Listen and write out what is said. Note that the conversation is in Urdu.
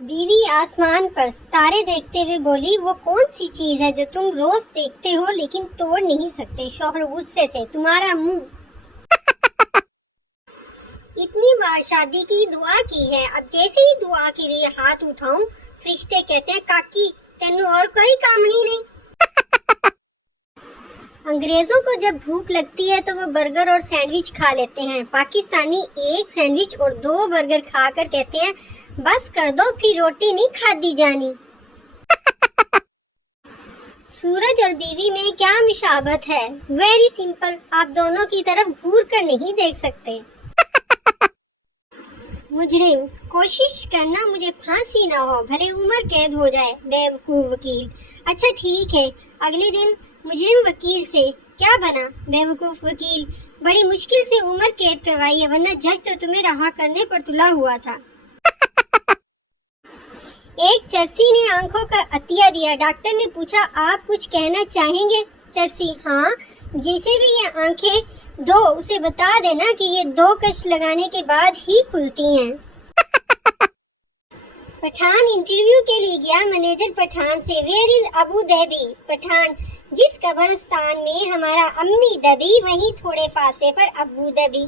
بیوی آسمان پر ستارے دیکھتے ہوئے بولی، وہ کون سی چیز ہے جو تم روز دیکھتے ہو لیکن توڑ نہیں سکتے؟ شوہر غصے سے، تمہارا منہ۔ اتنی بار شادی کی دعا کی ہے، اب جیسے ہی دعا کے لیے ہاتھ اٹھاؤں فرشتے کہتے ہیں کاکی تینوں اور کوئی کام ہی نہیں۔ انگریزوں کو جب بھوک لگتی ہے تو وہ برگر اور سینڈوچ کھا لیتے ہیں، پاکستانی ایک سینڈوچ اور 2 برگر کھا کر کہتے ہیں بس کر دو پھر روٹی نہیں کھادی جانی۔ سورج اور بیوی میں کیا مشابہت ہے؟ ویری سمپل، آپ دونوں کی طرف گھور کر نہیں دیکھ سکتے۔ مجرم، کوشش کرنا مجھے پھانسی نہ ہو، بھلے عمر قید ہو جائے۔ بیوقوف وکیل، اچھا ٹھیک ہے۔ اگلے دن مجرم وکیل سے، کیا بنا؟ بیوقوف وکیل، بڑی مشکل سے عمر قید کروائی ہے ورنہ جج تو تمہیں رہا کرنے پر تلا ہوا تھا۔ ایک چرسی نے آنکھوں کا عطیہ دیا، ڈاکٹر نے پوچھا آپ کچھ کہنا چاہیں گے؟ چرسی، ہاں، جسے بھی یہ آنکھیں دو اسے بتا دینا کہ یہ 2 کش لگانے کے بعد ہی کھلتی ہیں۔ پٹھان انٹرویو کے لیے گیا، مینیجر پٹھان سے، where is Abu Dhabi? Pathan, جس قبرستان میں ہمارا امی دبی وہیں تھوڑے فاصلے پر ابو دبی۔